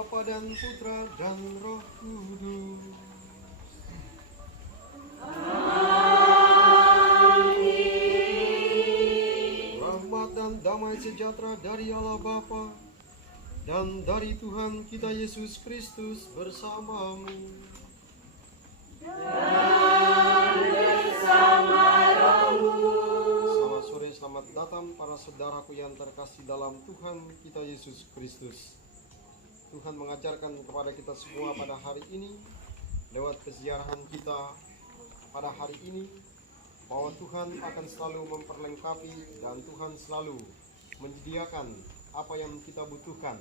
Bapa dan Putra dan Roh Kudus. Amin. Rahmat dan damai sejahtera dari Allah Bapa dan dari Tuhan kita Yesus Kristus bersamamu. Dan bersama rohmu. Selamat sore, selamat datang para saudaraku yang terkasih dalam Tuhan kita Yesus Kristus. Tuhan mengajarkan kepada kita semua pada hari ini, lewat peziarahan kita pada hari ini, bahwa Tuhan akan selalu memperlengkapi dan Tuhan selalu menyediakan apa yang kita butuhkan.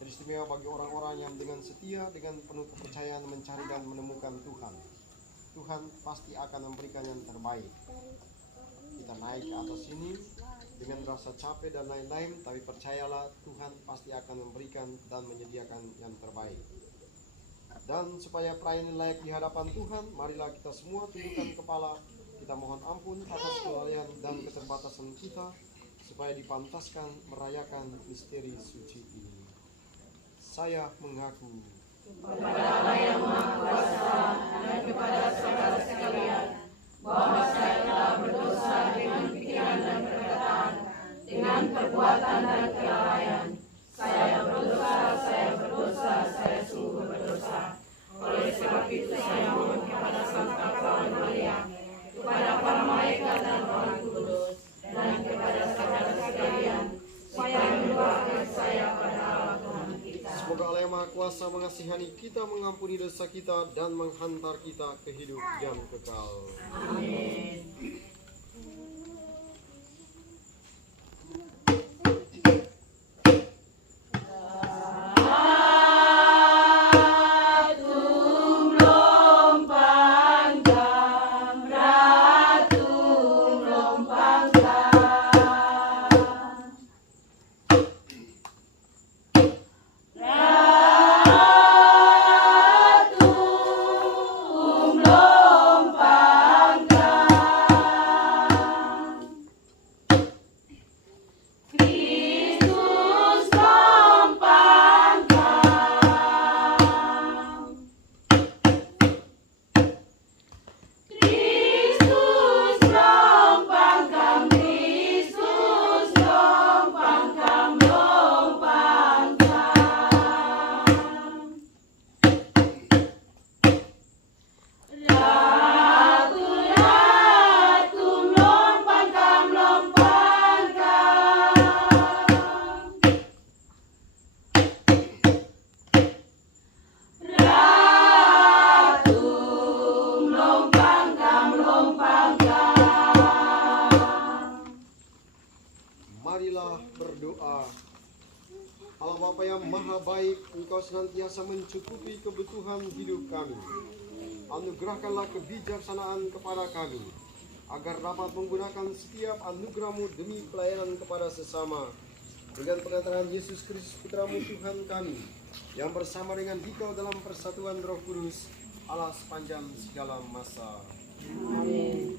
Teristimewa bagi orang-orang yang dengan setia, dengan penuh kepercayaan mencari dan menemukan Tuhan. Tuhan pasti akan memberikan yang terbaik. Kita naik ke atas ini dengan rasa capek dan lain-lain, tapi percayalah Tuhan pasti akan memberikan dan menyediakan yang terbaik. Dan supaya perayaan ini layak di hadapan Tuhan, marilah kita semua tundukkan kepala, kita mohon ampun atas kelalaian dan keterbatasan kita, supaya dipantaskan merayakan misteri suci ini. Saya mengaku kepada Allah yang Maha Kuasa dan kepada saudara sekalian, bahwa saya telah berdosa dengan pikiran dan perkataan, dengan perbuatan dan kelalaian. Saya berdosa, saya sungguh berdosa. Oleh sebab itu saya mohon kepada Santa Kawan Maria, kepada para malaikat dan Roh Kudus, dan kepada saudara sekalian, supaya mendoakan saya pada Allah Tuhan kita. Semoga Allah yang Maha Kuasa mengasihani kita, mengampuni dosa kita, dan menghantar kita ke hidup yang kekal. Amin. Marilah berdoa. Allah Bapa yang Maha Baik, Engkau senantiasa mencukupi kebutuhan hidup kami. Anugerahkanlah kebijaksanaan kepada kami, agar dapat menggunakan setiap anugerah-Mu demi pelayanan kepada sesama. Dengan pengantaran Yesus Kristus Putra-Mu Tuhan kami, yang bersama dengan Dikau dalam persatuan Roh Kudus, Allah sepanjang segala masa. Amin.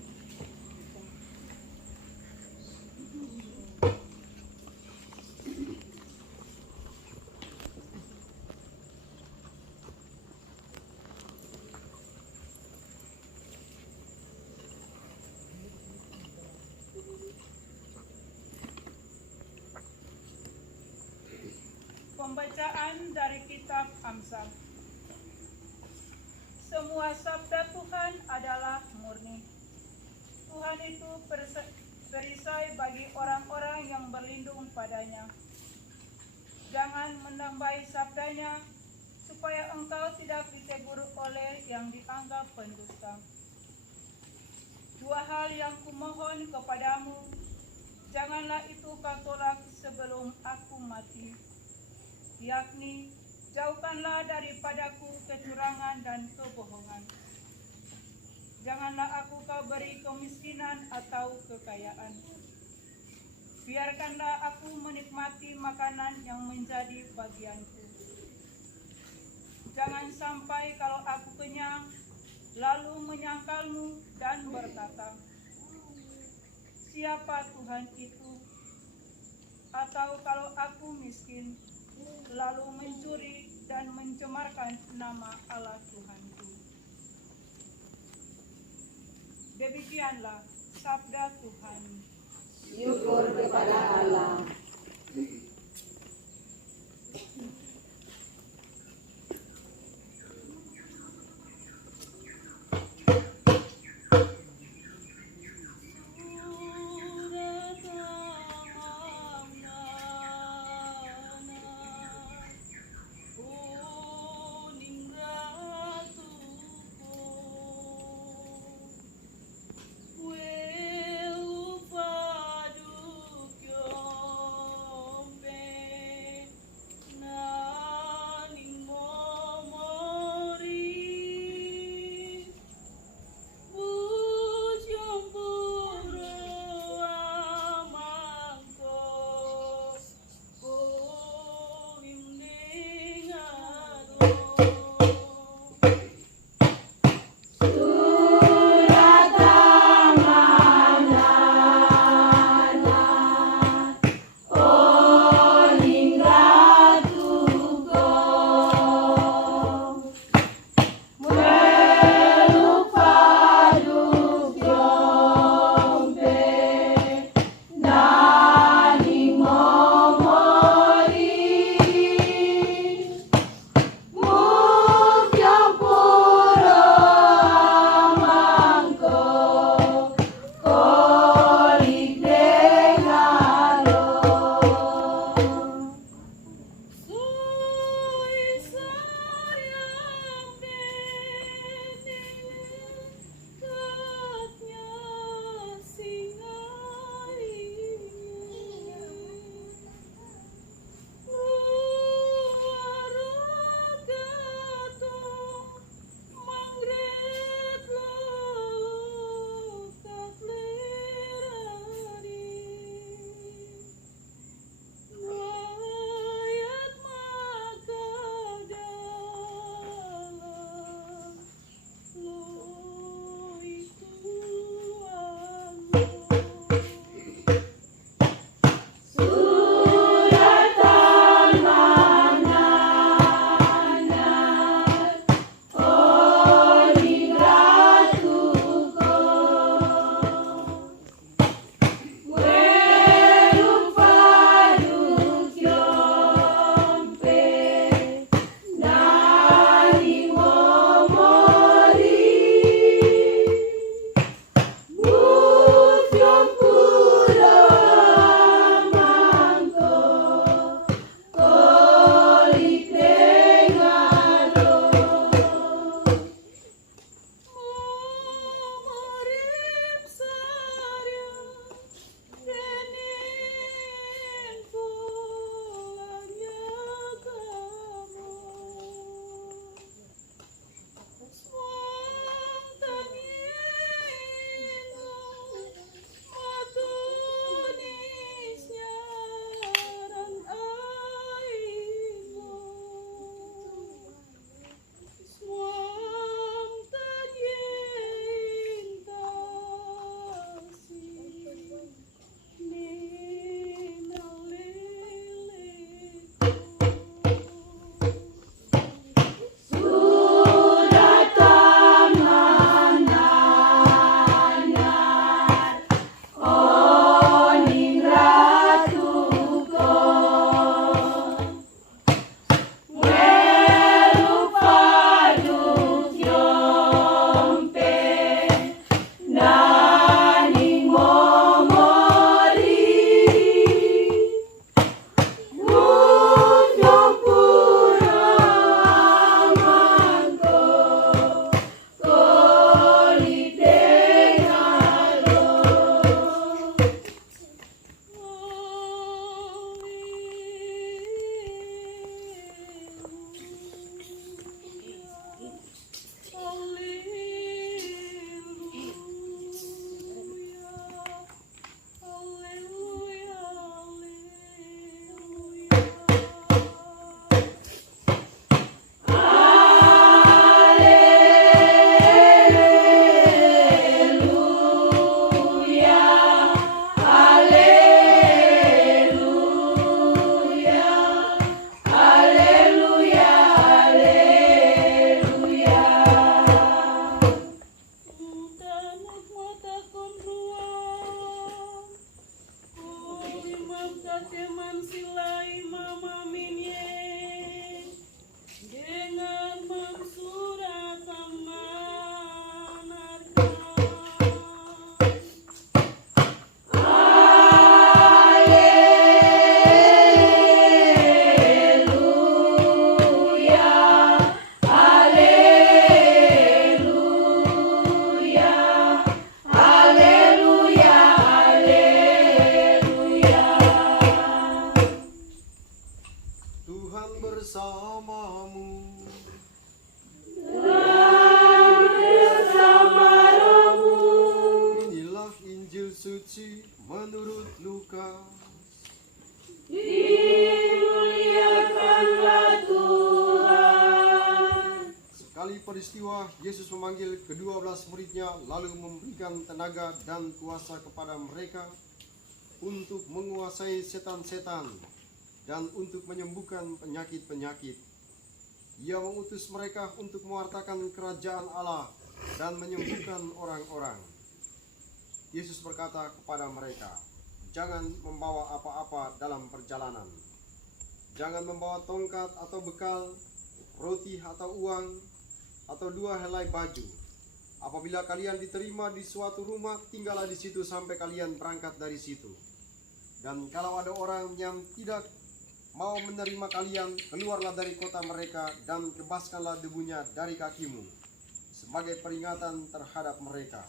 Pembacaan dari kitab Amsal. Semua sabda Tuhan adalah murni. Tuhan itu perisai bagi orang-orang yang berlindung padanya. Jangan menambahi sabdanya, supaya engkau tidak ditegur oleh yang dianggap pendusta. Dua hal yang kumohon kepadamu, janganlah itu kau tolak sebelum aku mati, yakni jauhkanlah daripadaku kecurangan dan kebohongan. Janganlah aku kau beri kemiskinan atau kekayaan. Biarkanlah aku menikmati makanan yang menjadi bagianku. Jangan sampai kalau aku kenyang, lalu menyangkalmu dan berkata, siapa Tuhan itu? Atau kalau aku miskin, lalu mencuri dan mencemarkan nama Allah Tuhanku. Demikianlah sabda Tuhan. Syukur kepada Allah. Well, Padukyo. bersamamu. Inilah Injil suci menurut Lukas. Sekali peristiwa, Yesus memanggil ke-12 muridnya lalu memberikan tenaga dan kuasa kepada mereka untuk menguasai setan-setan dan untuk menyembuhkan penyakit-penyakit. Ia mengutus mereka untuk mewartakan kerajaan Allah dan menyembuhkan orang-orang. Yesus berkata kepada mereka, "Jangan membawa apa-apa dalam perjalanan. Jangan membawa tongkat atau bekal, roti atau uang, atau 2 helai baju. Apabila kalian diterima di suatu rumah, tinggallah di situ sampai kalian berangkat dari situ. Dan kalau ada orang yang tidak mau menerima kalian, keluarlah dari kota mereka dan kebaskanlah debunya dari kakimu sebagai peringatan terhadap mereka."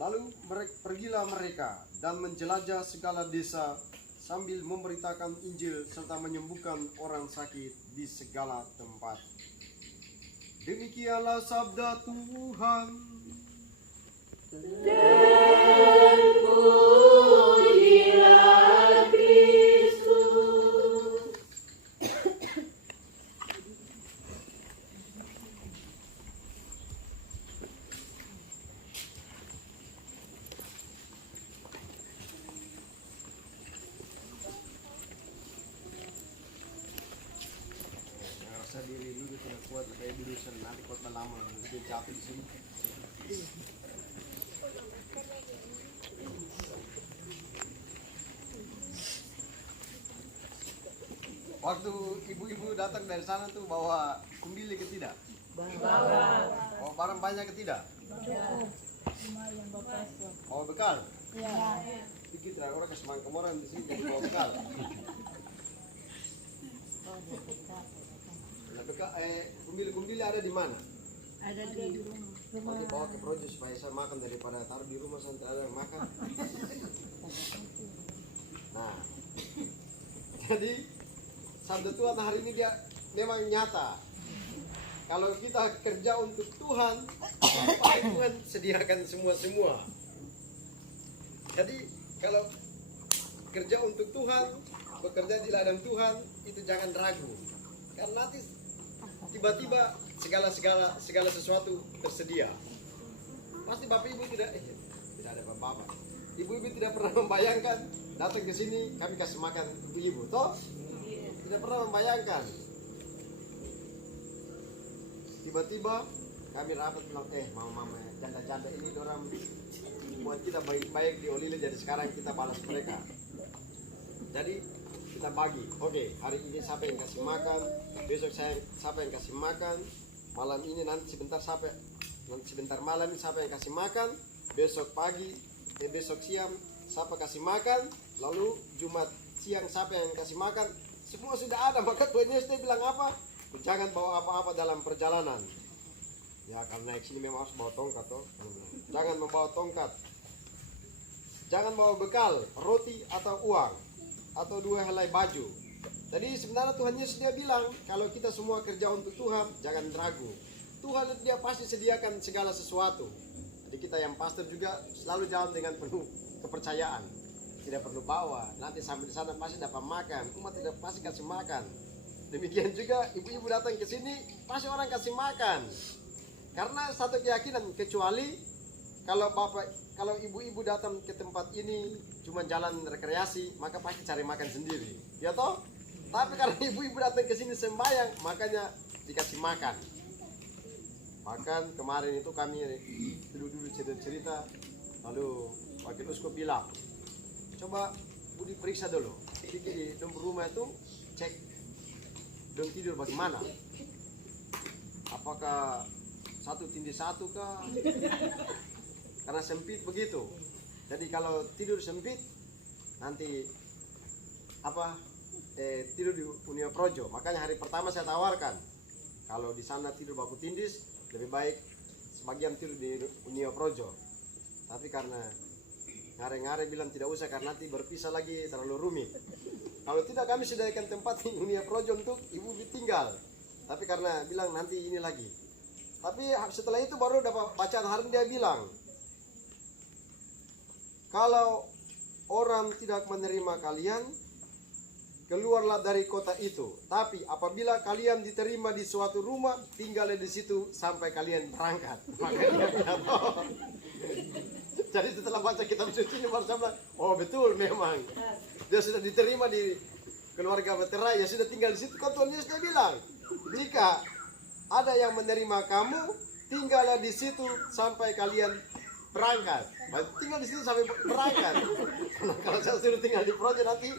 Lalu pergilah mereka dan menjelajah segala desa sambil memberitakan Injil serta menyembuhkan orang sakit di segala tempat. Demikianlah sabda Tuhan. Rasa diri lu tidak kuat, kayak dulu nanti kuat lama, nanti capek di sini. Waktu ibu-ibu datang dari sana tuh bawa kumbili ke tidak? Bawa. Bawa barang banyak ke tidak? Bawa bekal? Iya. Dikit lah orang kesemang kemoran di sini jadi bawa bekal. Kumbili ada di mana? Ada di rumah. Oke, bawa ke projo supaya saya makan daripada taruh di rumah sampai ada yang makan. Nah, jadi sabda Tuhan hari ini dia memang nyata. Kalau kita kerja untuk Tuhan, pasti Tuhan sediakan semua. Jadi kalau kerja untuk Tuhan, bekerja di ladang Tuhan, itu jangan ragu. Karena nanti tiba-tiba segala sesuatu tersedia. Pasti Bapak Ibu tidak ada bapak. Ibu-ibu tidak pernah membayangkan datang ke sini kami kasih makan ibu-ibu, toh? Tidak pernah membayangkan. Tiba-tiba kami rapat bilang, mama janda-janda ini orang buat kita baik-baik di Olile, jadi sekarang kita balas mereka. Jadi kita bagi, oke, hari ini siapa yang kasih makan, besok siapa yang kasih makan, malam ini nanti sebentar malam ini siapa yang kasih makan, besok siang siapa kasih makan, lalu Jumat siang siapa yang kasih makan, semua sudah ada. Maka Tuhan Yesus bilang apa? Jangan bawa apa-apa dalam perjalanan. Ya karena naik sini memang harus bawa tongkat toh. Jangan membawa tongkat. Jangan bawa bekal, roti atau uang, atau 2 helai baju. Jadi sebenarnya Tuhan Yesus dia bilang, kalau kita semua kerja untuk Tuhan, jangan ragu. Tuhan dia pasti sediakan segala sesuatu. Jadi kita yang pastor juga selalu jalan dengan penuh kepercayaan. Tidak perlu bawa, nanti sampai di sana pasti dapat makan, umat tidak pasti kasih makan. Demikian juga ibu-ibu datang ke sini, pasti orang kasih makan. Karena satu keyakinan, kecuali kalau ibu-ibu datang ke tempat ini cuma jalan rekreasi, maka pasti cari makan sendiri, ya toh? Tapi karena ibu-ibu datang ke sini sembahyang, makanya dikasih makan. Bahkan kemarin itu kami dulu cerita, lalu wakil uskup bilang, coba Budi periksa dulu, di rumah itu cek dong tidur bagaimana? Apakah satu tindih satu kah? Karena sempit begitu. Jadi kalau tidur sempit nanti tidur di Unia Projo. Makanya hari pertama saya tawarkan, kalau di sana tidur baku tindis, lebih baik sebagian tidur di Unia Projo. Tapi karena ngare-ngare bilang tidak usah karena nanti berpisah lagi terlalu rumit. Kalau tidak kami sediakan tempat di dunia projo untuk ibu tinggal. Tapi karena bilang nanti ini lagi. Tapi setelah itu baru dapat bacaan hari ini dia bilang, kalau orang tidak menerima kalian, keluarlah dari kota itu. Tapi apabila kalian diterima di suatu rumah, tinggallah di situ sampai kalian berangkat. Maka dia bilang, oh. Jadi setelah baca kitab suci ini baru saya bilang, oh betul memang. Dia sudah diterima di keluarga Betera, ya sudah tinggal di situ. Kau Tuhan Yesus dia bilang, jika ada yang menerima kamu, tinggallah di situ sampai kalian berangkat. Tinggal di situ sampai berangkat. Karena kalau saya suruh tinggal di proyek nanti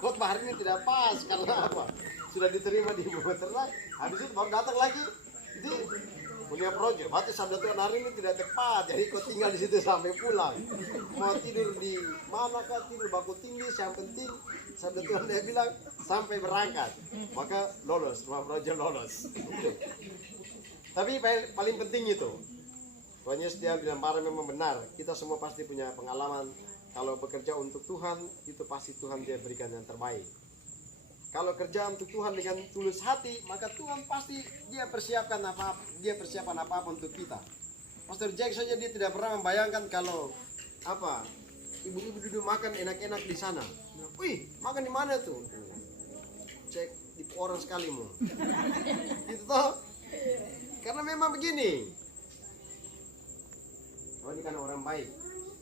khotbah hari ini tidak pas. Karena apa? Sudah diterima di Betera, habis itu baru datang lagi di punya proyek. Berarti sabda Tuhan hari ini tidak tepat. Jadi kau tinggal di situ sampai pulang. Mau tidur di manakah, tidur baku tinggi, yang penting sabda Tuhan dia bilang sampai berangkat. Maka lolos, rumah proyek lolos. Tapi paling penting itu, Tuhan Yesus dia bilang para memang benar. Kita semua pasti punya pengalaman. Kalau bekerja untuk Tuhan, itu pasti Tuhan dia berikan yang terbaik. Kalau kerja untuk Tuhan dengan tulus hati, maka Tuhan pasti dia persiapkan apa untuk kita. Pastor Jack saja dia tidak pernah membayangkan kalau ibu-ibu duduk makan enak-enak di sana. Wih, makan di mana tuh? Cek di orang sekali mu. Gitu toh. Karena memang begini. Oh, ini kan orang baik.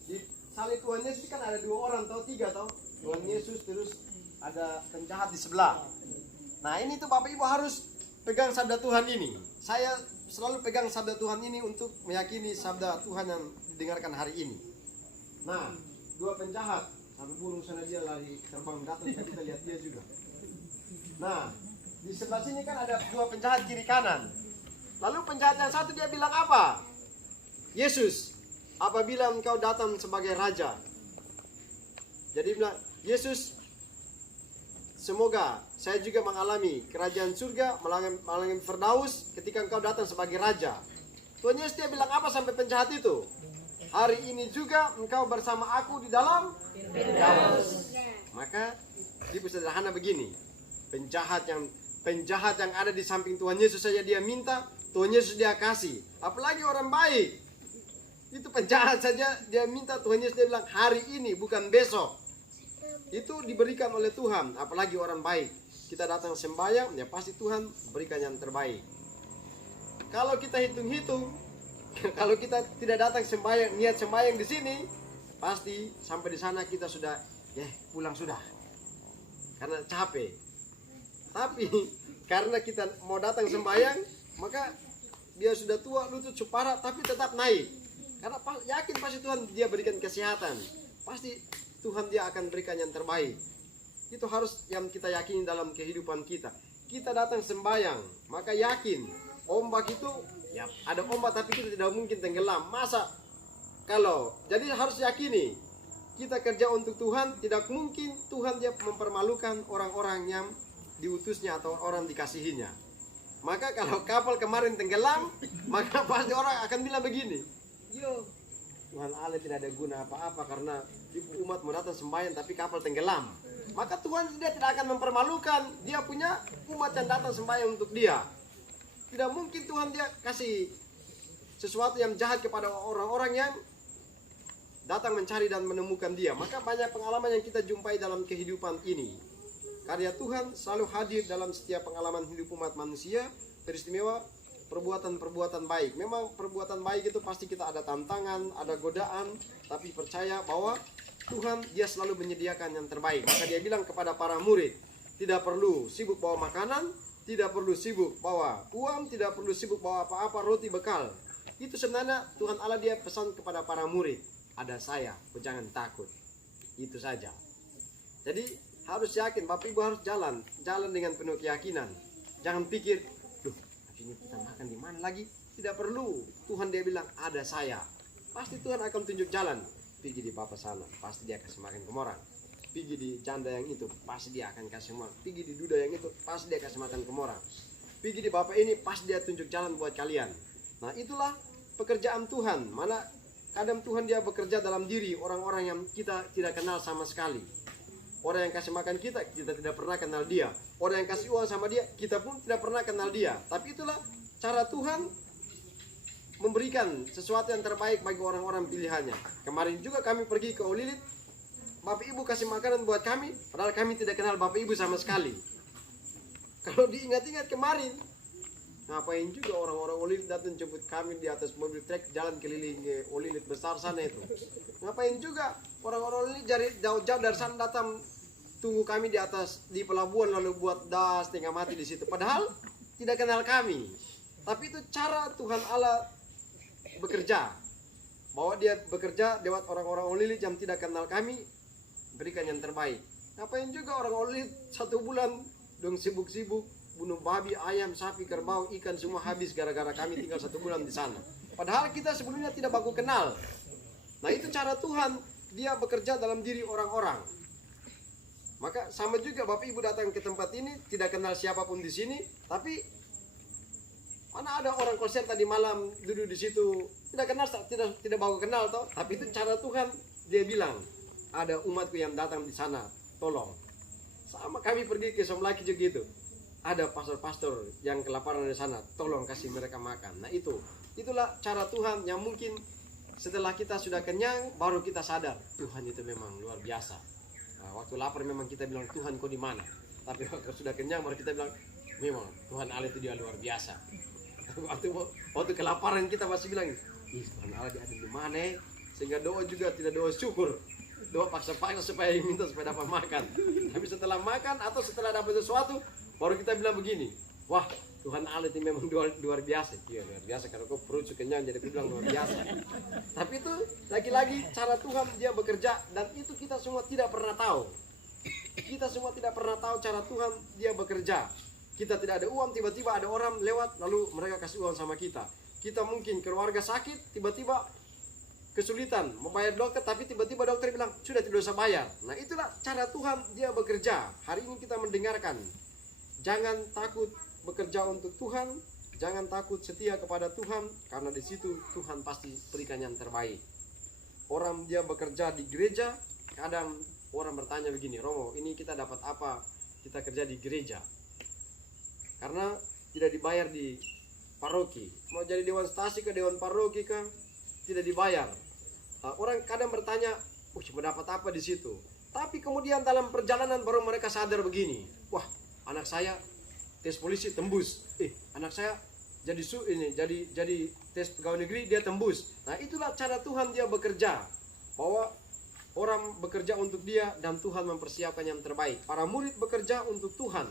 Di salib Tuhan Yesus kan ada 2 orang atau 3 toh. Tuhan Yesus terus ada penjahat di sebelah. Nah ini tuh Bapak Ibu harus pegang sabda Tuhan ini. Saya selalu pegang sabda Tuhan ini untuk meyakini sabda Tuhan yang didengarkan hari ini. Nah 2 penjahat, satu burung sana dia lari terbang datang, kita lihat dia juga. Nah di sebelah sini kan ada 2 penjahat kiri kanan. Lalu penjahat yang satu dia bilang apa? Yesus, apabila engkau datang sebagai raja. Jadi bilang, Yesus, semoga saya juga mengalami kerajaan surga, mengalami Firdaus ketika engkau datang sebagai raja. Tuhan Yesus dia bilang apa sampai penjahat itu? Hari ini juga engkau bersama aku di dalam Firdaus. Maka tipe sederhana begini. Penjahat yang ada di samping Tuhan Yesus saja dia minta, Tuhan Yesus dia kasih. Apalagi orang baik. Itu penjahat saja dia minta, Tuhan Yesus dia bilang hari ini bukan besok. Itu diberikan oleh Tuhan, apalagi orang baik. Kita datang sembahyang, ya pasti Tuhan berikan yang terbaik. Kalau kita hitung-hitung, kalau kita tidak datang sembahyang, niat sembahyang di sini, pasti sampai di sana kita sudah, pulang sudah. Karena capek. Tapi karena kita mau datang sembahyang, maka dia sudah tua, lutut supara, tapi tetap naik. Karena yakin pasti Tuhan dia berikan kesehatan. Pasti Tuhan dia akan berikan yang terbaik. Itu harus yang kita yakini dalam kehidupan kita. Kita datang sembahyang, maka yakin ombak itu ya ada ombak tapi kita tidak mungkin tenggelam. Masa kalau jadi harus yakini kita kerja untuk Tuhan, tidak mungkin Tuhan dia mempermalukan orang-orang yang diutusnya atau orang dikasihinya. Maka kalau kapal kemarin tenggelam, maka pasti orang akan bilang begini, yo Tuhan Allah tidak ada guna apa-apa karena umat mau datang sembahyang tapi kapal tenggelam. Maka Tuhan dia tidak akan mempermalukan, dia punya umat yang datang sembahyang untuk dia. Tidak mungkin Tuhan dia kasih sesuatu yang jahat kepada orang-orang yang datang mencari dan menemukan dia. Maka banyak pengalaman yang kita jumpai dalam kehidupan ini. Karya Tuhan selalu hadir dalam setiap pengalaman hidup umat manusia, teristimewa perbuatan-perbuatan baik. Memang perbuatan baik itu pasti kita ada tantangan, ada godaan, tapi percaya bahwa Tuhan dia selalu menyediakan yang terbaik. Maka dia bilang kepada para murid, tidak perlu sibuk bawa makanan, tidak perlu sibuk bawa uang, tidak perlu sibuk bawa apa-apa, roti bekal. Itu sebenarnya Tuhan Allah dia pesan kepada para murid, ada saya, jangan takut. Itu saja. Jadi harus yakin, Bapak Ibu harus jalan dengan penuh keyakinan. Jangan pikir, ini kita makan di mana lagi? Tidak perlu. Tuhan dia bilang ada saya. Pasti Tuhan akan tunjuk jalan. Pergi di Bapak sana, pasti dia kasih makan ke orang. Pergi di janda yang itu, pasti dia akan kasih makan. Pergi di duda yang itu, pasti dia kasih makan ke orang. Pergi di Bapak ini, pasti dia tunjuk jalan buat kalian. Nah itulah pekerjaan Tuhan. Mana kadang Tuhan dia bekerja dalam diri orang-orang yang kita tidak kenal sama sekali. Orang yang kasih makan kita tidak pernah kenal dia. Orang yang kasih uang sama dia, kita pun tidak pernah kenal dia. Tapi itulah cara Tuhan memberikan sesuatu yang terbaik bagi orang-orang pilihannya. Kemarin juga kami pergi ke Olilit, Bapak Ibu kasih makanan buat kami, padahal kami tidak kenal Bapak Ibu sama sekali. Kalau diingat-ingat kemarin, ngapain juga orang-orang Olilit datang jemput kami di atas mobil truk jalan keliling Olilit besar sana itu. Ngapain juga orang-orang Olilit dari jauh-jauh dari sana datang tunggu kami di atas di pelabuhan lalu buat das setengah mati di situ. Padahal tidak kenal kami. Tapi itu cara Tuhan Allah bekerja. Bahwa dia bekerja lewat orang-orang Olilit yang tidak kenal kami, berikan yang terbaik. Ngapain juga orang Olilit 1 bulan dong sibuk-sibuk bunuh babi, ayam, sapi, kerbau, ikan semua habis gara-gara kami tinggal 1 bulan di sana. Padahal kita sebelumnya tidak baku kenal. Nah itu cara Tuhan, dia bekerja dalam diri orang-orang. Maka sama juga Bapak Ibu datang ke tempat ini tidak kenal siapapun di sini, tapi mana ada orang konser tadi malam duduk di situ tidak kenal, tidak baku kenal toh. Tapi itu cara Tuhan, dia bilang ada umatku yang datang di sana, tolong. Sama kami pergi ke Somlaki juga gitu. Ada pastor-pastor yang kelaparan di sana, tolong kasih mereka makan. Nah itulah cara Tuhan yang mungkin setelah kita sudah kenyang baru kita sadar Tuhan itu memang luar biasa. Nah, waktu lapar memang kita bilang Tuhan kau di mana? Tapi waktu sudah kenyang baru kita bilang memang Tuhan Allah itu dia luar biasa. waktu kelaparan kita masih bilang, ih Tuhan Allah dia ada di mana? Sehingga doa juga tidak doa syukur. Doa paksa-paksa supaya minta supaya dapat makan. Tapi setelah makan atau setelah dapat sesuatu baru kita bilang begini, wah Tuhan Allah itu memang luar biasa. Iya luar biasa karena kau perut kenyang jadi bilang luar biasa. Tapi itu lagi-lagi cara Tuhan dia bekerja dan itu kita semua tidak pernah tahu. Kita semua tidak pernah tahu cara Tuhan dia bekerja. Kita tidak ada uang, tiba-tiba ada orang lewat lalu mereka kasih uang sama kita. Kita mungkin keluarga sakit, tiba-tiba kesulitan membayar dokter, tapi tiba-tiba dokter bilang sudah tidak usah bayar. Nah itulah cara Tuhan dia bekerja. Hari ini kita mendengarkan, jangan takut bekerja untuk Tuhan, jangan takut setia kepada Tuhan, karena di situ Tuhan pasti berikan yang terbaik. Orang dia bekerja di gereja, kadang orang bertanya begini, Romo, ini kita dapat apa? Kita kerja di gereja, karena tidak dibayar di paroki. Mau jadi dewan stasi ke dewan paroki kan tidak dibayar. Orang kadang bertanya, mau dapat apa di situ? Tapi kemudian dalam perjalanan baru mereka sadar begini, wah anak saya tes polisi tembus, anak saya jadi tes pegawai negeri dia tembus. Nah itulah cara Tuhan dia bekerja, bahwa orang bekerja untuk dia dan Tuhan mempersiapkan yang terbaik. Para murid bekerja untuk Tuhan,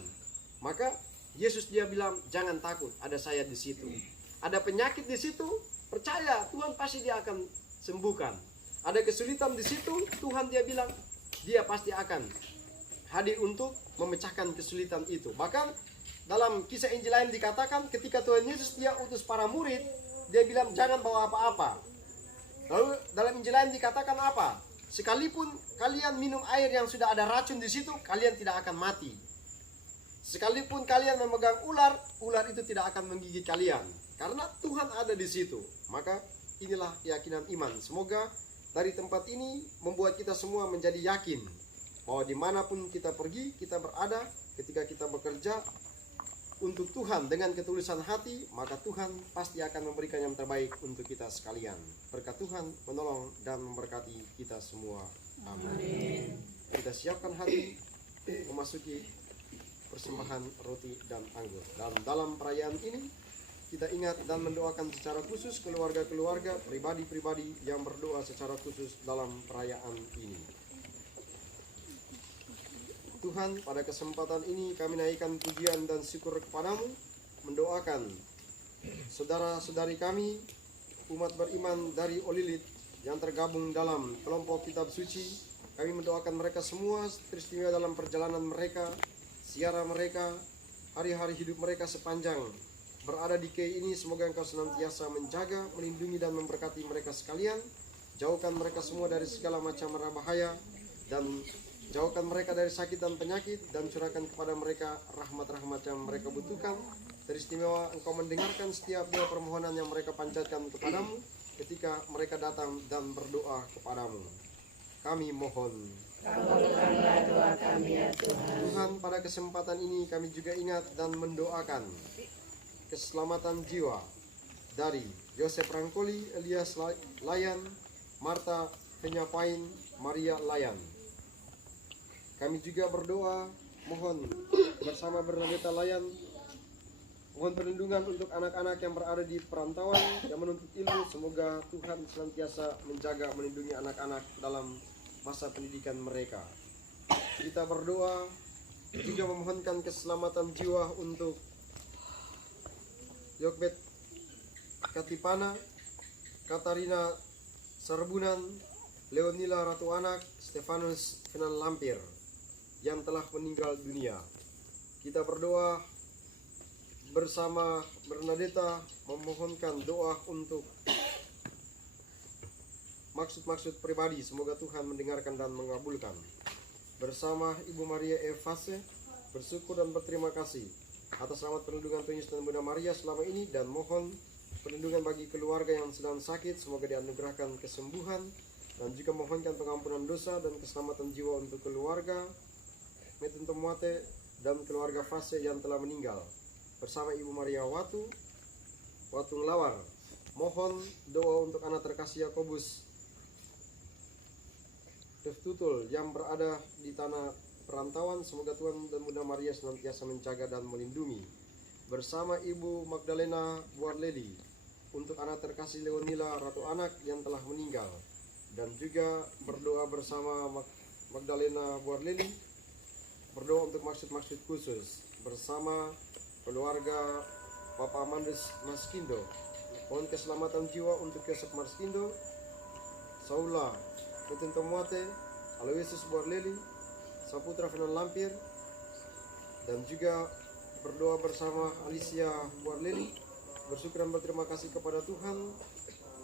maka Yesus dia bilang jangan takut, ada saya di situ. Ada penyakit di situ, percaya Tuhan pasti dia akan sembuhkan. Ada kesulitan di situ, Tuhan dia bilang dia pasti akan hadir untuk memecahkan kesulitan itu. Bahkan dalam kisah Injil lain dikatakan ketika Tuhan Yesus dia utus para murid, dia bilang jangan bawa apa-apa. Lalu dalam Injil lain dikatakan apa? Sekalipun kalian minum air yang sudah ada racun di situ, kalian tidak akan mati. Sekalipun kalian memegang ular, ular itu tidak akan menggigit kalian. Karena Tuhan ada di situ. Maka inilah keyakinan iman. Semoga dari tempat ini membuat kita semua menjadi yakin bahwa dimanapun kita pergi, kita berada, ketika kita bekerja untuk Tuhan dengan ketulusan hati, maka Tuhan pasti akan memberikan yang terbaik untuk kita sekalian. Berkat Tuhan menolong dan memberkati kita semua. Amin. Kita siapkan hati memasuki persembahan roti dan anggur. Dalam perayaan ini kita ingat dan mendoakan secara khusus keluarga-keluarga, pribadi-pribadi yang berdoa secara khusus dalam perayaan ini. Tuhan, pada kesempatan ini kami naikkan pujian dan syukur kepadamu, mendoakan saudara-saudari kami, umat beriman dari Olilit yang tergabung dalam kelompok kitab suci. Kami mendoakan mereka semua teristimewa dalam perjalanan mereka, siara mereka, hari-hari hidup mereka sepanjang berada di KI ini. Semoga Engkau senantiasa menjaga, melindungi dan memberkati mereka sekalian. Jauhkan mereka semua dari segala macam mara bahaya dan jauhkan mereka dari sakit dan penyakit, dan curahkan kepada mereka rahmat-rahmat yang mereka butuhkan. Teristimewa Engkau mendengarkan setiap doa permohonan yang mereka panjatkan kepadamu ketika mereka datang dan berdoa kepadamu. Kami mohon. Kabulkanlah doa kami ya Tuhan. Tuhan, pada kesempatan ini kami juga ingat dan mendoakan keselamatan jiwa dari Yosef Rangkoli, Elias Layan, Marta Penyapain, Maria Layan. Kami juga berdoa, mohon bersama Bernadetta Layan, mohon perlindungan untuk anak-anak yang berada di perantauan yang menuntut ilmu. Semoga Tuhan senantiasa menjaga, melindungi anak-anak dalam masa pendidikan mereka. Kita berdoa juga memohonkan keselamatan jiwa untuk Yokbet Katipana, Katarina Sarbunan, Leonila Ratu Anak, Stefanus Fenan Lampir yang telah meninggal dunia. Kita berdoa bersama Bernadetta memohonkan doa untuk maksud-maksud pribadi. Semoga Tuhan mendengarkan dan mengabulkan. Bersama Ibu Maria Evase bersyukur dan berterima kasih atas rahmat perlindungan Tuhan Yesus dan Bunda Maria selama ini, dan mohon perlindungan bagi keluarga yang sedang sakit, semoga dianugerahkan kesembuhan, dan juga mohonkan pengampunan dosa dan keselamatan jiwa untuk keluarga Metun Tomuate dan keluarga Fase yang telah meninggal. Bersama Ibu Maria Watung Lawar, mohon doa untuk anak terkasih Yakobus Tutul yang berada di tanah perantauan. Semoga Tuhan dan Bunda Maria senantiasa menjaga dan melindungi. Bersama Ibu Magdalena Buarleli untuk anak terkasih Leonila Ratu Anak yang telah meninggal, dan juga berdoa bersama Magdalena Buarleli, berdoa untuk maksud-maksud khusus bersama keluarga Bapak Amandus Maskindo. Mohon keselamatan jiwa untuk Yosef Maskindo, Saula Metun Tomuate, Aloysius Buarleli, Saputra Fenan Lampir, dan juga berdoa bersama Alicia Buarleli, bersyukur dan berterima kasih kepada Tuhan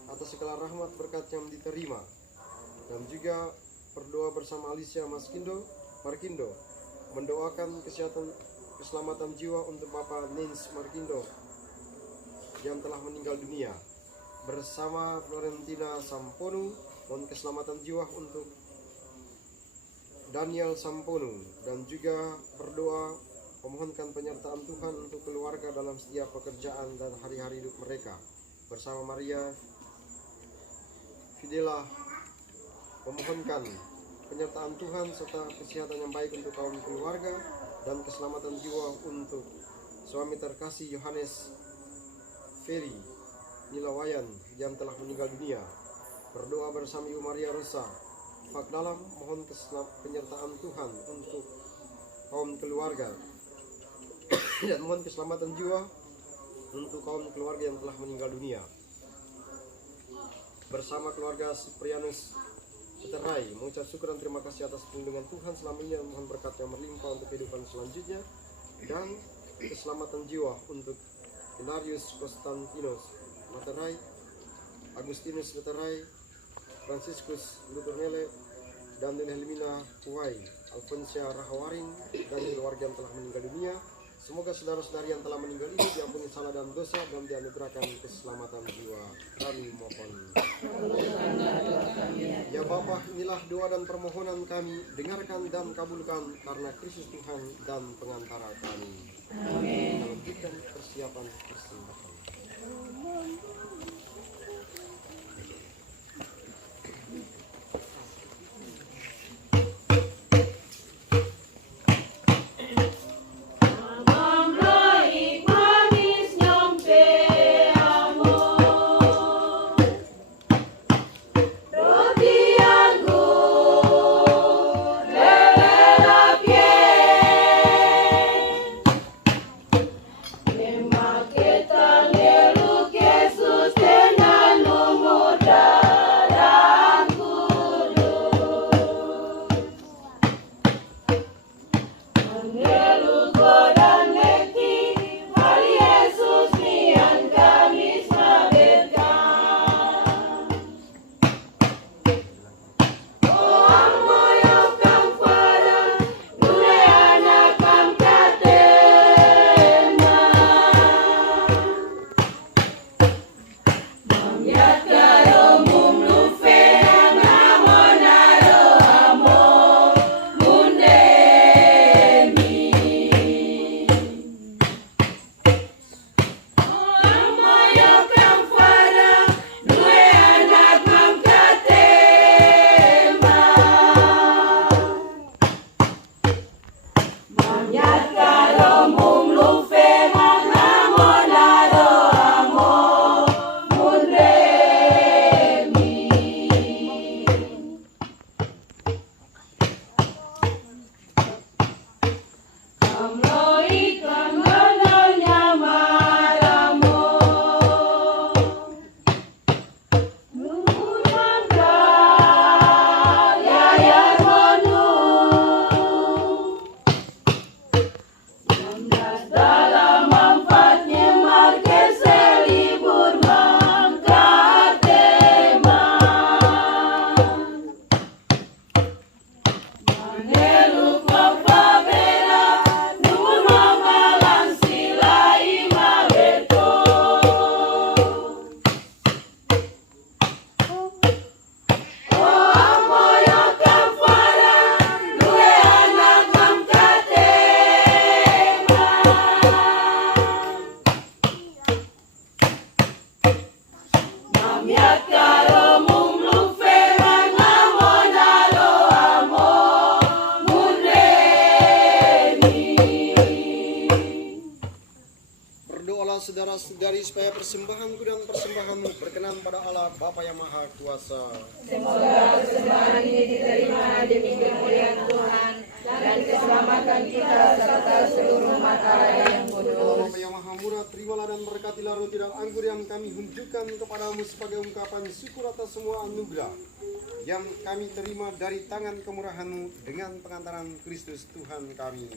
atas segala rahmat berkat yang diterima, dan juga berdoa bersama Alicia Markindo, mendoakan keselamatan jiwa untuk Bapak Nins Markindo yang telah meninggal dunia. Bersama Florentina Sampono, mohon keselamatan jiwa untuk Daniel Sampono, dan juga berdoa memohonkan penyertaan Tuhan untuk keluarga dalam setiap pekerjaan dan hari-hari hidup mereka. Bersama Maria Fidela memohonkan penyertaan Tuhan serta kesehatan yang baik untuk kaum keluarga dan keselamatan jiwa untuk suami terkasih Yohanes Ferry Nilawayan yang telah meninggal dunia. Berdoa bersama Ibu Maria Rosa Fak Dalam, mohon penyertaan Tuhan untuk kaum keluarga dan mohon keselamatan jiwa untuk kaum keluarga yang telah meninggal dunia. Bersama keluarga Siprianus Seterai, mengucap syukur dan terima kasih atas perlindungan Tuhan selama ini, dan mohon berkat yang berlimpah untuk kehidupan selanjutnya, dan keselamatan jiwa untuk Hilarius Konstantinos Materai, Agustinus Materai, Franciscus Luturnele, dan Helmina Puai, Alfonsia Rahawarin, dan keluarga yang telah meninggal dunia. Semoga saudara-saudari yang telah meninggal ini diampuni salah dan dosa dan dianugerahkan keselamatan jiwa. Kami mohon. Ya Bapa, inilah doa dan permohonan kami, dengarkan dan kabulkan karena Kristus Tuhan dan pengantara kami. Amin. Lanjutkan persiapan persembahan. Jesús Berdoalah saudara-saudari supaya persembahanku dan persembahanmu berkenan pada Allah Bapa yang Maha Kuasa. Semoga persembahan ini diterima demi kemuliaan Tuhan dan keselamatan kita serta seluruh umat Allah yang Allah kudus. Bapa yang Maha Murah, terimalah dan berkatilah roti dan anggur yang kami hunjukkan kepadamu sebagai ungkapan syukur atas semua anugerah yang kami terima dari tangan kemurahan-Mu dengan pengantaran Kristus Tuhan kami.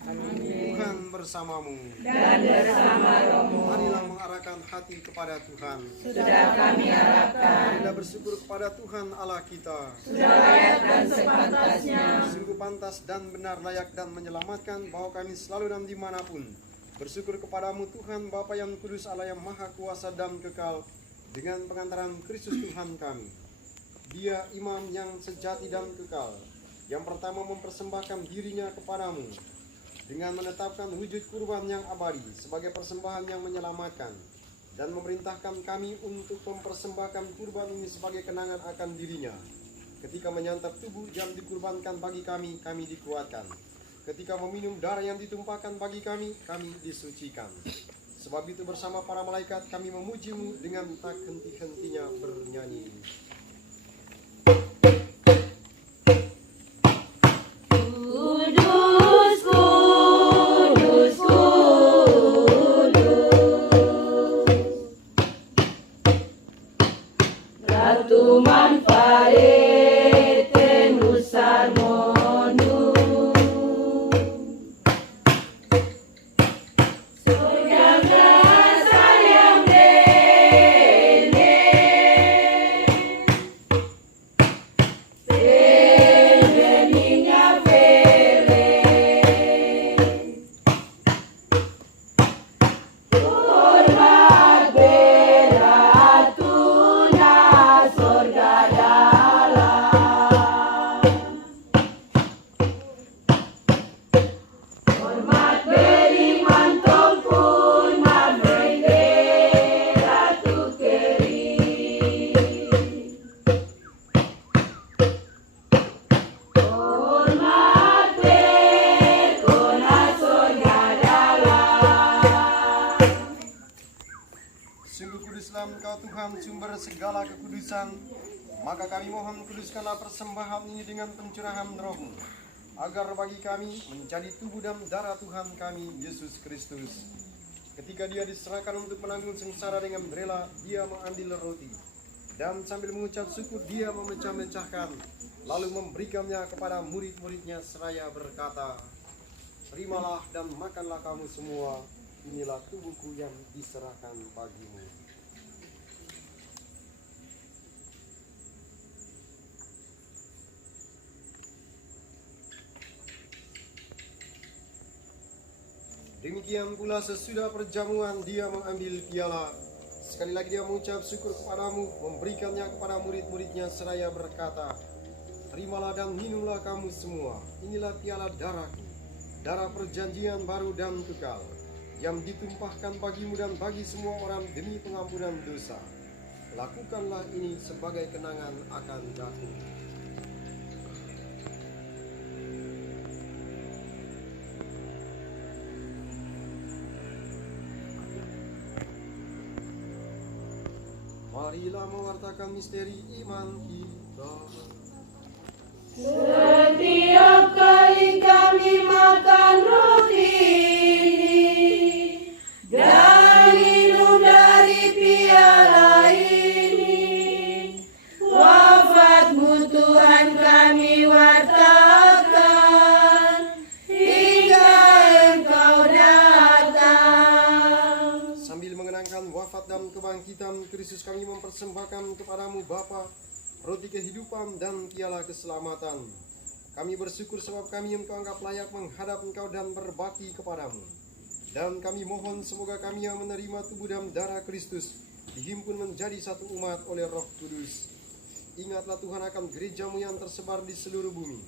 Tuhan bersamamu. Dan bersama rohmu Marilah mengarahkan hati kepada Tuhan. sudah kami harapkan, Marilah bersyukur kepada Tuhan Allah kita. sudah layak dan sepantasnya. Sungguh pantas dan benar, layak dan menyelamatkan bahwa kami selalu dan dimanapun bersyukur kepadamu Tuhan Bapa yang kudus, Allah yang maha kuasa dan kekal, dengan pengantaran Kristus Tuhan kami. Dia imam yang sejati dan kekal, yang pertama mempersembahkan dirinya kepadamu dengan menetapkan wujud kurban yang abadi sebagai persembahan yang menyelamatkan, dan memerintahkan kami untuk mempersembahkan kurban ini sebagai kenangan akan dirinya. Ketika menyantap tubuh yang dikurbankan bagi kami, kami dikuatkan. Ketika meminum darah yang ditumpahkan bagi kami disucikan. Sebab itu bersama para malaikat kami memuji-Mu dengan tak henti-hentinya bernyanyi. Kudus, kudus, kudus, Ratu manfaat tenus harmonium. Surga berasal yang dene, beningnya vere, hormat beratuna surga dalam, hormat beri mantong pun mabendera tu keri, hormat berkona surga dalam. Sungguh kuduslah Engkau Tuhan, sumber segala kekudusan. Maka kami mohon kuduskanlah persembahan ini dengan pencurahan Roh-Mu, agar bagi kami menjadi tubuh dan darah Tuhan kami, Yesus Kristus. Ketika Dia diserahkan untuk menanggung sengsara dengan rela, Dia mengambil roti, dan sambil mengucap syukur Dia memecah-mecahkan, lalu memberikannya kepada murid-muridnya seraya berkata, "Terimalah dan makanlah kamu semua, inilah tubuhku yang diserahkan bagimu." Demikian pula sesudah perjamuan Dia mengambil piala. Sekali lagi Dia mengucap syukur kepadamu, memberikannya kepada murid-muridnya seraya berkata, "Terimalah dan minumlah kamu semua, inilah piala darahku, darah perjanjian baru dan kekal, yang ditumpahkan bagimu dan bagi semua orang demi pengampunan dosa. Lakukanlah ini sebagai kenangan akan aku." Marilah mewartakan misteri iman kita. Setiap kali kami makan roti ini dan minum dari piala ini, wafat-Mu Tuhan kami wartakan hingga Engkau datang. Sambil mengenangkan wafat dan kebangkitan Kristus, kami mempersembahkan kepadamu Bapa roti kehidupan dan piala keselamatan. Kami bersyukur sebab kami Engkau anggap layak menghadap Engkau dan berbakti kepadamu. Dan kami mohon semoga kami yang menerima tubuh dan darah Kristus dihimpun menjadi satu umat oleh Roh Kudus. Ingatlah Tuhan akan gereja-Mu yang tersebar di seluruh bumi,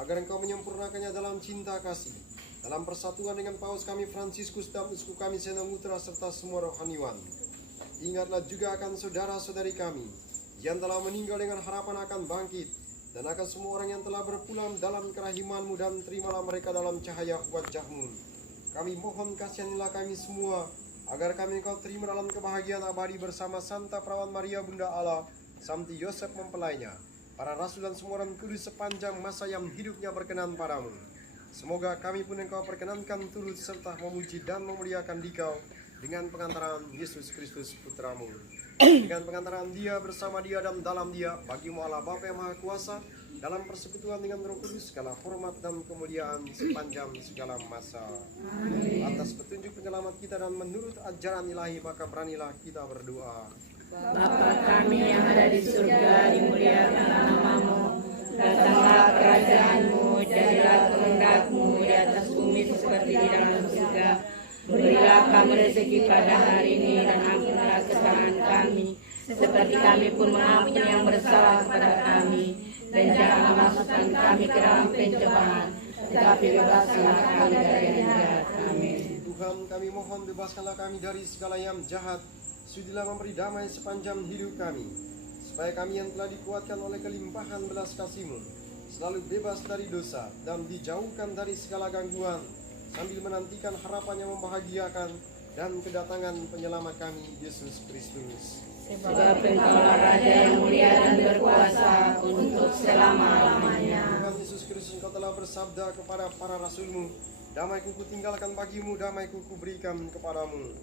agar Engkau menyempurnakannya dalam cinta kasih, dalam persatuan dengan Paus kami Fransiskus dan Uskup kami Senamutra serta semua rohaniwan. Ingatlah juga akan saudara-saudari kami yang telah meninggal dengan harapan akan bangkit, dan akan semua orang yang telah berpulang dalam kerahiman-Mu, dan terimalah mereka dalam cahaya wajah-Mu. Kami mohon kasihanilah kami semua, agar kami Engkau terima dalam kebahagiaan abadi bersama Santa Perawan Maria Bunda Allah, Santi Yosef mempelainya, para rasul dan semua orang kudus sepanjang masa yang hidupnya berkenan padamu. Semoga kami pun Engkau perkenankan turut serta memuji dan memuliakan Dikau dengan pengantaran Yesus Kristus Putramu. Dengan pengantaran Dia, bersama Dia, dan dalam Dia, bagimu Allah Bapa yang Maha Kuasa, dalam persekutuan dengan Roh Kudus, segala hormat dan kemuliaan sepanjang segala masa. Atas petunjuk penyelamat kita dan menurut ajaran ilahi, maka beranilah kita berdoa. Bapa kami yang ada di surga, dimuliakanlah nama-Mu. Datanglah kerajaan-Mu, jadilah kehendak-Mu di atas bumi seperti di dalam surga. Berilah kami rezeki pada hari ini, dan ampunilah kesalahan kami, seperti kami pun mengampuni yang bersalah kepada kami. Dan jangan masukkan kami ke dalam pencobaan, tetapi bebaskanlah kami dari yang jahat. Amin. Tuhan, kami mohon bebaskanlah kami dari segala yang jahat. Sudilah memberi damai sepanjang hidup kami, supaya kami yang telah dikuatkan oleh kelimpahan belas kasih-Mu selalu bebas dari dosa dan dijauhkan dari segala gangguan, sambil menantikan harapan yang membahagiakan dan kedatangan penyelamat kami, Yesus Kristus. Sebab Engkaulah Raja yang mulia dan berkuasa untuk selama-lamanya. Tuhan Yesus Kristus, Engkau telah bersabda kepada para rasul-Mu, damai-Ku kutinggalkan bagimu, damai-Ku kuberikan kepadamu.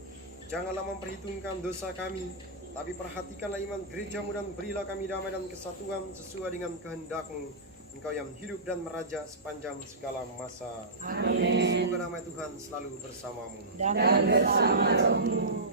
Janganlah memperhitungkan dosa kami, tapi perhatikanlah iman gereja-Mu, dan berilah kami damai dan kesatuan sesuai dengan kehendak-Mu, Engkau yang hidup dan meraja sepanjang segala masa. Amin. Semoga damai Tuhan selalu bersamamu. Dan bersama rohmu.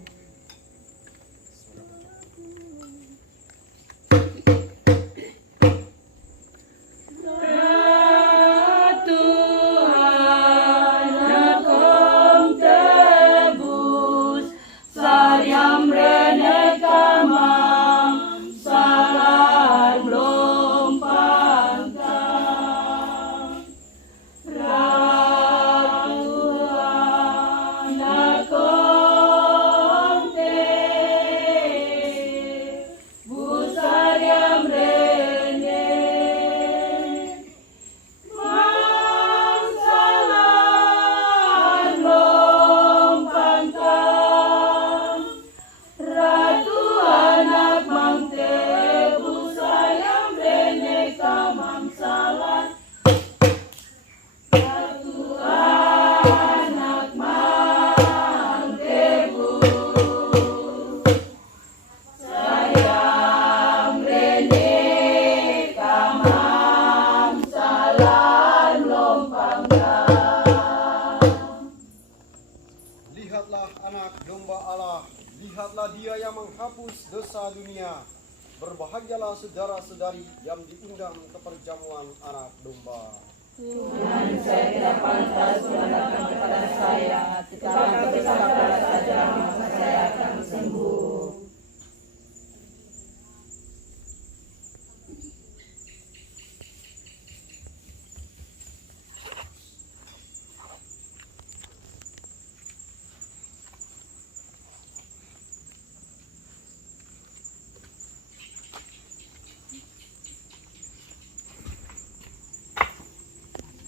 Lihatlah anak domba Allah, lihatlah Dia yang menghapus dosa dunia. Berbahagialah saudara-saudari yang diundang ke perjamuan anak domba. Tuhan, saya tidak pantas mengatakan kepada saya, tetapi bersabar saja, maka saya akan sembuh.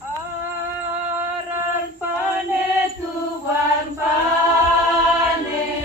Arar pane Tuhan pane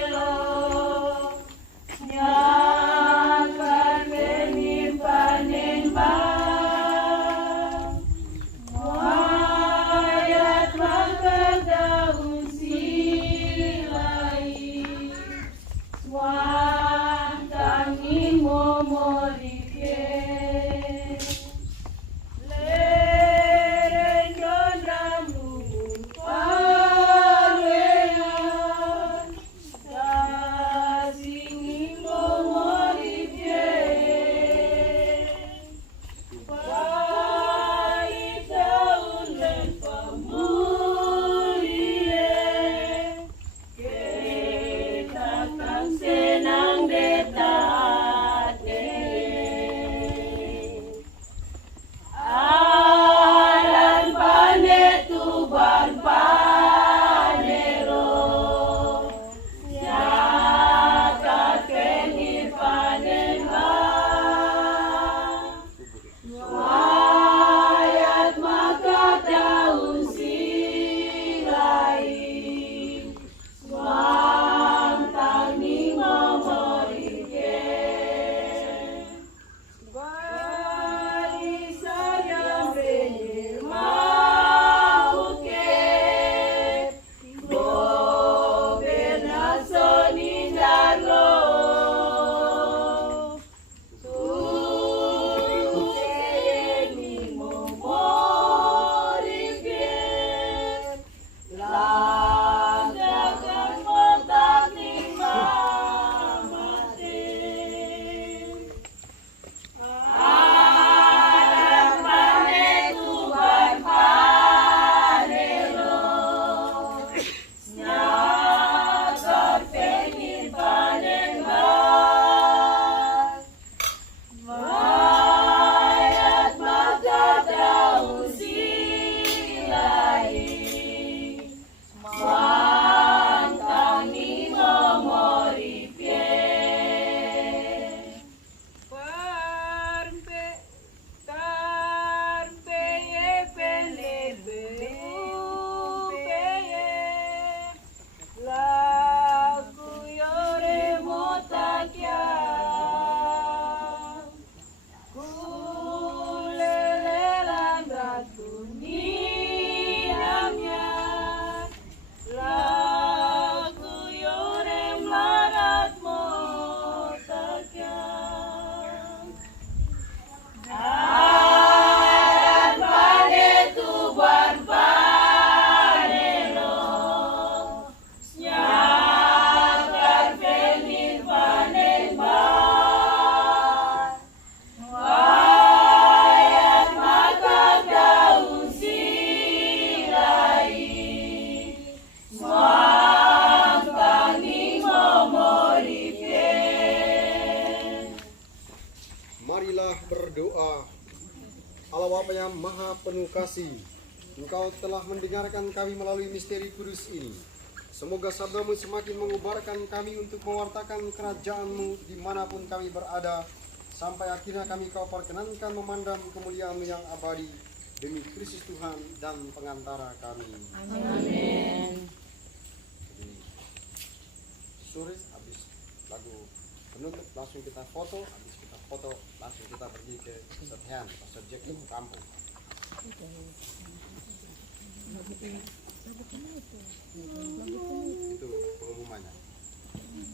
berdoa. Allah Bapa yang Maha Penuh Kasih, Engkau telah mendengarkan kami melalui misteri kudus ini. Semoga sabdamu semakin mengubarkan kami untuk mewartakan kerajaan-Mu dimanapun kami berada, sampai akhirnya kami Kau perkenankan memandang kemuliaan-Mu yang abadi, demi Kristus Tuhan dan pengantara kami. Amin. Jadi, sore habis lagu penutup langsung kita foto, habis kita foto langsung kita pergi ke Setehan, Pastor Jack ke kampung. Itu pengumumannya.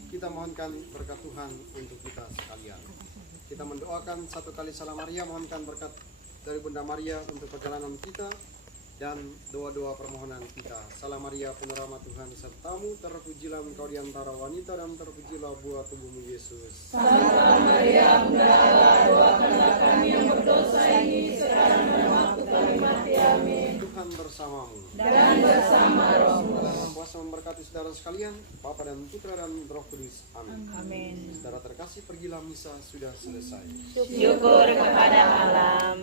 Kita mohonkan berkat Tuhan untuk kita sekalian. Kita mendoakan satu kali salam Maria, mohonkan berkat dari Bunda Maria untuk perjalanan kita dan doa-doa permohonan kita. Salam Maria, penuh rahmat Tuhan sertamu, terpujilah engkau di antara wanita dan terpujilah buah tubuhmu Yesus. Santa Maria, Bunda Allah, doakanlah kami yang berdosa ini sekarang dan waktu kami mati. Amin. Tuhan bersamamu. Dan bersama rohmu. Tuhan kuasa memberkati saudara sekalian, Bapa dan Putra dan Roh Kudus. Amin. Amin. Saudara terkasih, pergilah misa sudah selesai. Syukur kepada alam.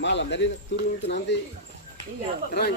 Malam, jadi turun itu nanti terang.